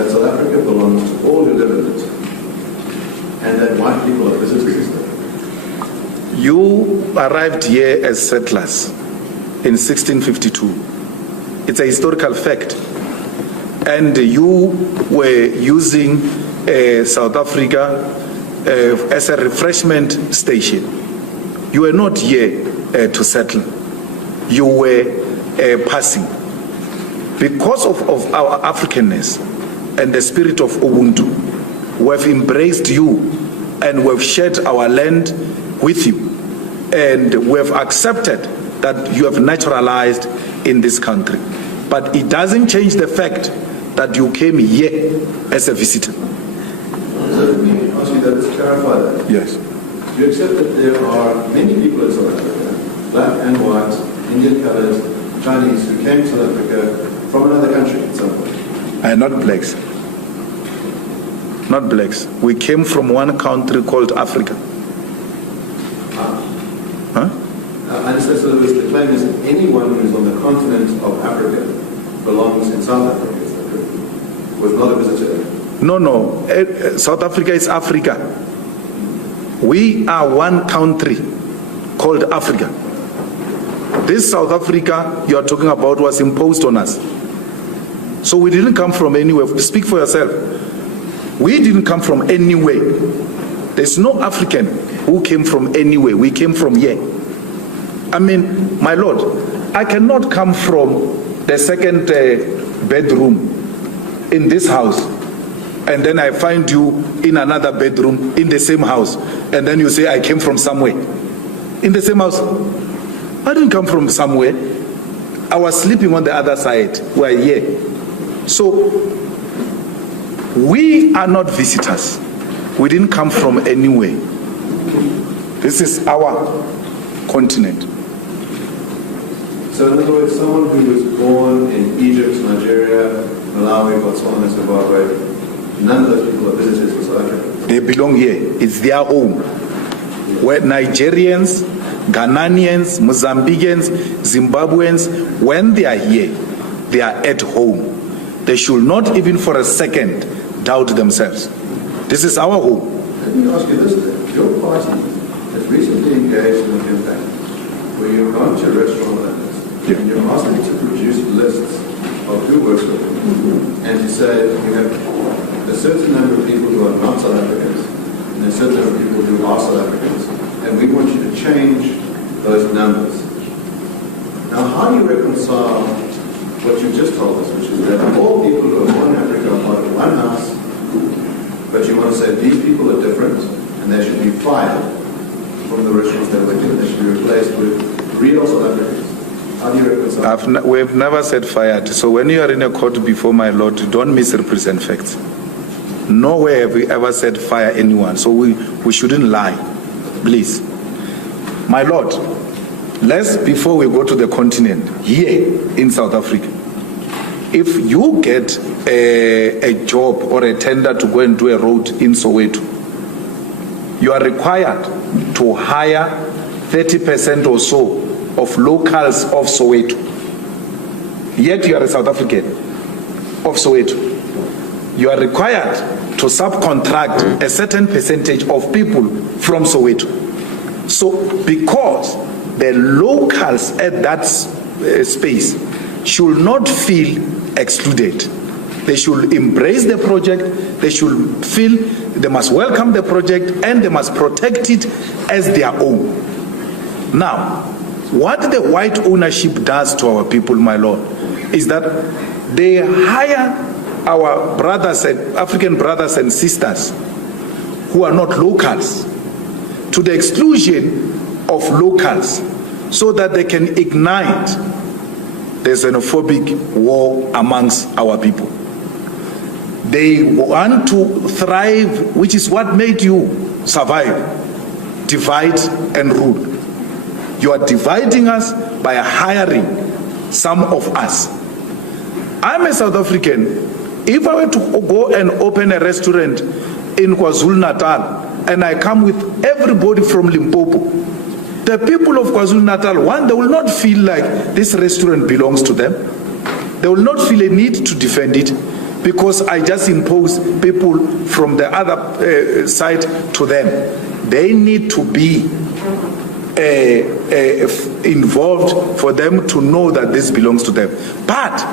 that South Africa belongs to all who live in it, and that white people are visitors. You arrived here as settlers in 1652. It's a historical fact. And you were using South Africa as a refreshment station. You were not here to settle. You were passing. Because of our Africanness and the spirit of Ubuntu, we have embraced you and we have shared our land with you. And we have accepted that you have naturalized in this country. But it doesn't change the fact that you came here as a visitor. So let me ask you that, let's clarify that. Yes. Do you accept that there are many people in South Africa, black and white, Indian colors, Chinese, who came to South Africa from another country at some point? Not blacks. Not blacks. We came from one country called Africa. I understand, so the claim is that anyone who is on the continent of Africa belongs in South Africa, is that correct? Was not a visitor? No. South Africa is Africa. We are one country called Africa. This South Africa you are talking about was imposed on us. So we didn't come from anywhere. Speak for yourself. We didn't come from anywhere. There's no African who came from anywhere. We came from here. I mean, my Lord, I cannot come from the second bedroom in this house and then I find you in another bedroom in the same house and then you say I came from somewhere. In the same house. I didn't come from somewhere. I was sleeping on the other side. We're here. So, we are not visitors. We didn't come from anywhere. This is our continent. So in other words, someone who was born in Egypt, Nigeria, Malawi, Botswana, Zimbabwe, none of those people are visitors to South Africa. They belong here. It's their home. Where Nigerians, Ghanaians, Mozambicans, Zimbabweans, when they are here, they are at home. They should not even for a second doubt themselves. This is our home. Let me ask you this then. Your party has recently engaged in a campaign where you've gone to restaurant owners and you're asking to produce lists of who works for them and to say you have a certain number of people who are not South Africans and a certain number of people who are South Africans, and we want you to change those numbers. Now, how do you reconcile what you just told us, which is that all people who are born in Africa are part of one house, but you want to say these people are different and they should be fired from the restaurants they're working, they should be replaced with real South Africans? How do you reconcile? We've never said fired. So when you are in a court before my Lord, don't misrepresent facts. Nowhere have we ever said fire anyone. So we shouldn't lie. Please. My Lord, before we go to the continent, here in South Africa, if you get a job or a tender to go and do a road in Soweto, you are required to hire 30% or so of locals of Soweto. Yet you are a South African of Soweto. You are required to subcontract a certain percentage of people from Soweto. So because the locals at that space should not feel excluded, they should embrace the project, they should feel they must welcome the project and they must protect it as their own. Now, what the white ownership does to our people, my Lord, is that they hire our brothers and African brothers and sisters who are not locals to the exclusion of locals so that they can ignite the xenophobic war amongst our people. They want to thrive, which is what made you survive, divide and rule. You are dividing us by hiring some of us. I'm a South African. If I were to go and open a restaurant in KwaZulu-Natal and I come with everybody from Limpopo, the people of KwaZulu-Natal, one, they will not feel like this restaurant belongs to them. They will not feel a need to defend it because I just impose people from the other side to them. They need to be involved for them to know that this belongs to them. But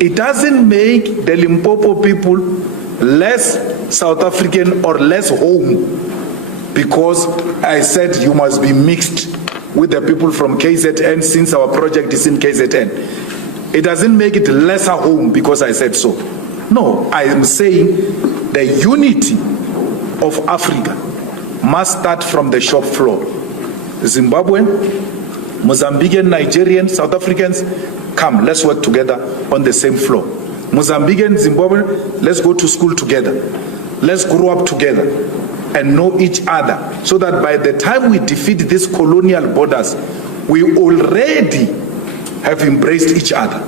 it doesn't make the Limpopo people less South African or less home because I said you must be mixed with the people from KZN since our project is in KZN. It doesn't make it lesser home because I said so. No, I am saying the unity of Africa must start from the shop floor. Zimbabwean, Mozambican, Nigerian, South Africans, come, let's work together on the same floor. Mozambican, Zimbabwean, let's go to school together. Let's grow up together and know each other so that by the time we defeat these colonial borders, we already have embraced each other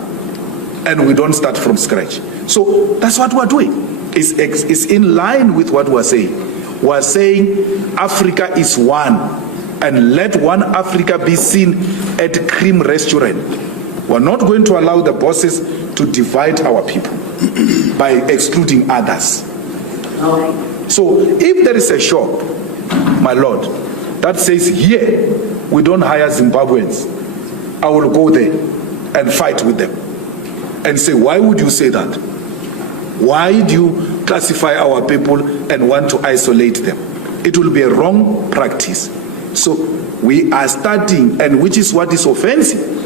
and we don't start from scratch. So that's what we're doing. It's in line with what we're saying. We're saying Africa is one, and let one Africa be seen at Cream Restaurant. We're not going to allow the bosses to divide our people by excluding others. So if there is a shop, my Lord, that says here we don't hire Zimbabweans, I will go there and fight with them and say, why would you say that? Why do you classify our people and want to isolate them? It will be a wrong practice. So we are starting, and which is what is offensive.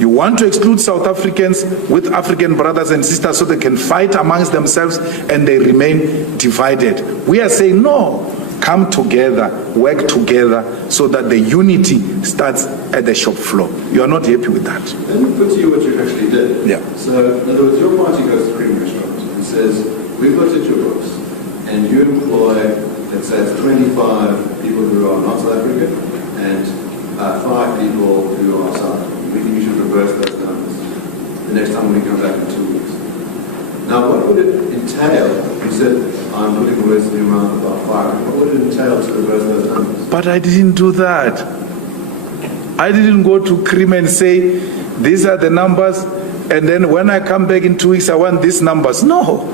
You want to exclude South Africans with African brothers and sisters so they can fight amongst themselves and they remain divided. We are saying no, come together, work together so that the unity starts at the shop floor. You are not happy with that. Let me put to you what you actually did. Yeah. So in other words, your party goes to Cream Restaurant and says, we've looked at your books and you employ, let's say it's 25 people who are not South African and 5 people who are South African. We think you should reverse those numbers the next time we come back in 2 weeks. Now, what would it entail? You said, I'm putting words in your mouth about firing. What would it entail to reverse those numbers? But I didn't do that. I didn't go to Cream and say, these are the numbers, and then when I come back in 2 weeks, I want these numbers. No.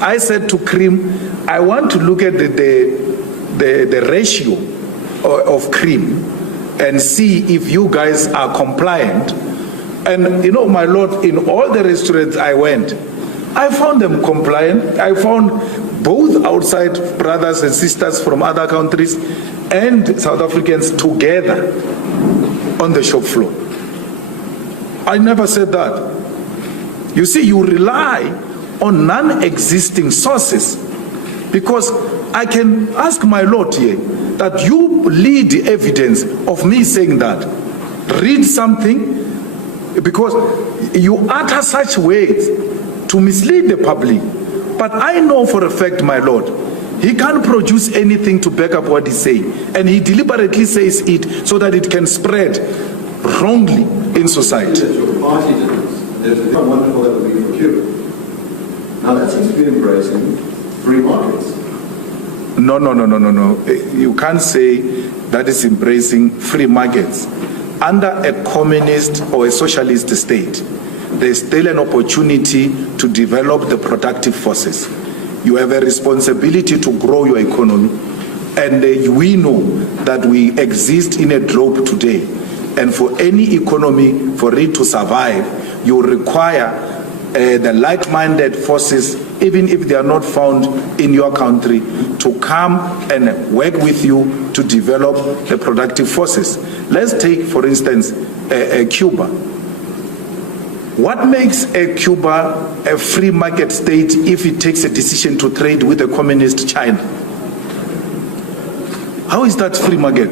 I said to Cream, I want to look at the ratio of Cream and see if you guys are compliant. And you know, my Lord, in all the restaurants I went, I found them compliant. I found both outside brothers and sisters from other countries and South Africans together on the shop floor. I never said that. You see, you rely on non-existing sources, because I can ask my Lord here that you lead the evidence of me saying that. Read something, because you utter such words to mislead the public. But I know for a fact, my Lord, he can't produce anything to back up what he's saying. And he deliberately says it so that it can spread wrongly in society. That your party did this. There's how wonderful that would be for Cuba. Now that seems to be embracing free markets. No. You can't say that is embracing free markets. Under a communist or a socialist state, there's still an opportunity to develop the productive forces. You have a responsibility to grow your economy. And we know that we exist in a drought today. And for any economy, for it to survive, you require the like-minded forces, even if they are not found in your country, to come and work with you to develop the productive forces. Let's take, for instance, Cuba. What makes Cuba a free market state if it takes a decision to trade with a communist China? How is that free market?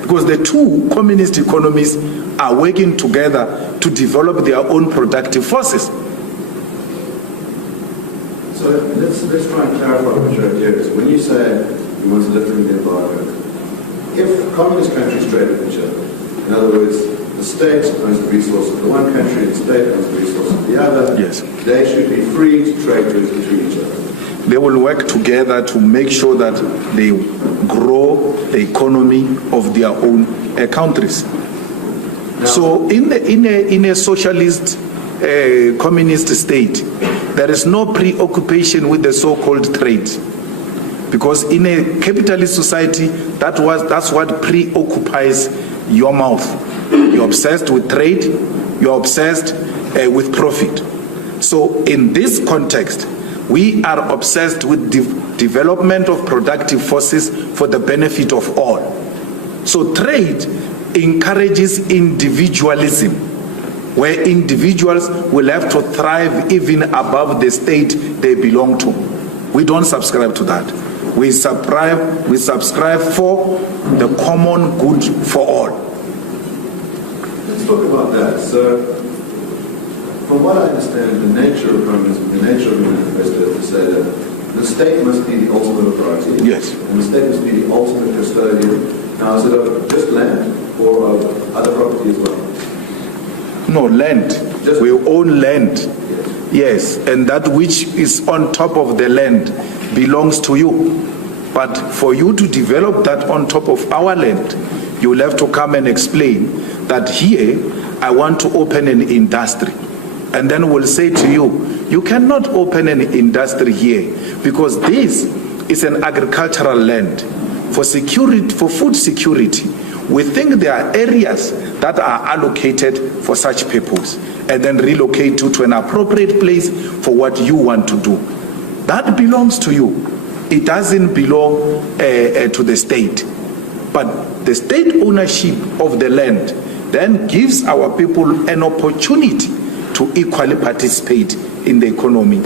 Because the two communist economies are working together to develop their own productive forces. So let's try and clarify what your idea is. When you say you want to lift the embargo, if communist countries trade with each other, in other words, the state owns the resources of the one country, the state owns the resources of the other, yes, they should be free to trade goods between each other. They will work together to make sure that they grow the economy of their own countries. Now, so in a socialist communist state, there is no preoccupation with the so-called trade. Because in a capitalist society, that's what preoccupies your mouth. You're obsessed with trade, you're obsessed with profit. So in this context, we are obsessed with development of productive forces for the benefit of all. So trade encourages individualism, where individuals will have to thrive even above the state they belong to. We don't subscribe to that. We subscribe for the common good for all. Let's talk about that. So, from what I understand, the nature of communism, the nature of the manifesto is to say that the state must be the ultimate authority. Yes. And the state must be the ultimate custodian. Now, is it of just land or of other property as well? No, land. We own land. Yes, and that which is on top of the land belongs to you. But for you to develop that on top of our land, you will have to come and explain that here I want to open an industry. And then we'll say to you, you cannot open an industry here because this is an agricultural land for security, for food security. We think there are areas that are allocated for such purpose and then relocate to an appropriate place for what you want to do. That belongs to you. It doesn't belong to the state. But the state ownership of the land then gives our people an opportunity to equally participate in the economy.